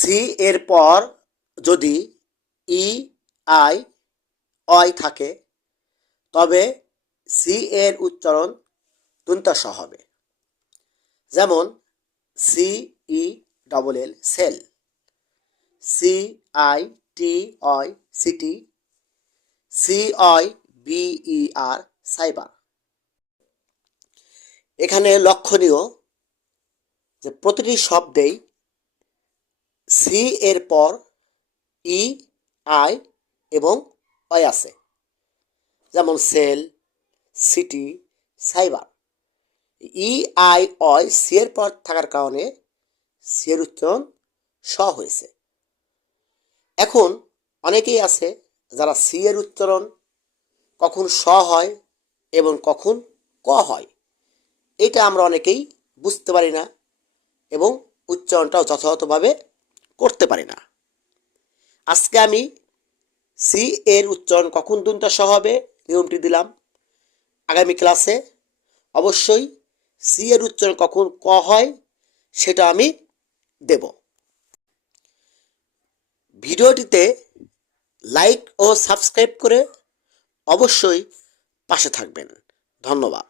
C এর পর যদি ই আই অয় থাকে তবে সি এর উচ্চারণ দন্ত্য হবে। যেমন C E double L cell, C I T Y city, C Y B E R cyber. এখানে লক্ষণীয় যে প্রতিটি শব্দেই সি এর পর ই আই এবং অয় আছে। যেমন cell, city, cyber. E I Y C এর পর থাকার কারণে সি এর উচ্চারণ স হয়েছে। এখন অনেকেই আছে যারা সি এর উচ্চারণ কখন স হয় এবং কখন ক হয়, এটা আমরা অনেকেই বুঝতে পারি না এবং উচ্চারণটাও যথাযথভাবে করতে পারি না। আজকে আমি সি এর উচ্চারণ কখন দন্ত্য স হবে নিয়মটি দিলাম। আগামী ক্লাসে অবশ্যই সি এর উচ্চারণ কখন ক হয় সেটা আমি দেব। ভিডিওটিতে লাইক ও সাবস্ক্রাইব করে অবশ্যই পাশে থাকবেন। ধন্যবাদ।